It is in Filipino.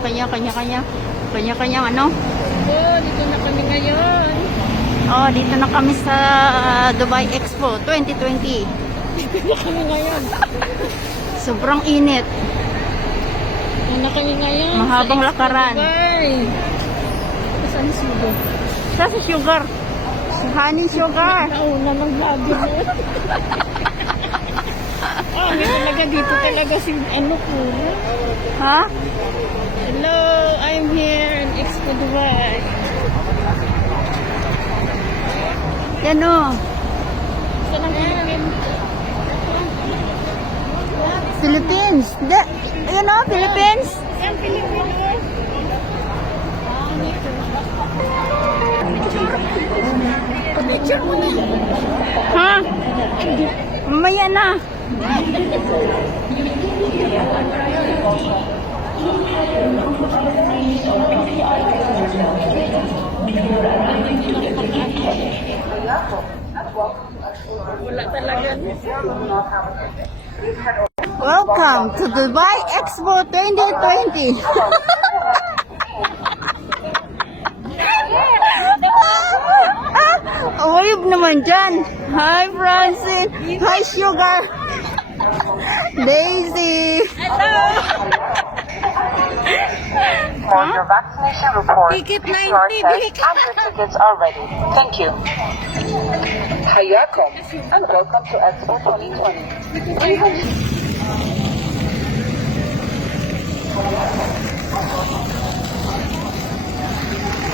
Kanya-kanya ano? Oh, dito na kami ngayon. Oh, dito na kami sa Dubai Expo 2020. Dito na kami ngayon. Sobrang init. Dito na kami ngayon. Mahabang sa Expo lakaran. Dubai. Saan si Sugo? Sa sugar. Si honey sugar. Nauna ng vlogger mo. May talaga dito talaga si ano po. Ha? Hello, I'm here in Expo Dubai. Yan o. Saan ang Philippines? Philippines. Ayan o, Philippines. Saan Philippines? Picture mo na. Ha? Mamaya na. Wala talaga. Welcome to Dubai Expo 2020. Wave naman dyan. Hi, Francine. Hi, Sugar. Daisy. For your vaccination report, Ticket PCR 90, bili test, ka. and your tickets are ready. Thank you. Hayakum, and welcome to Expo 2020.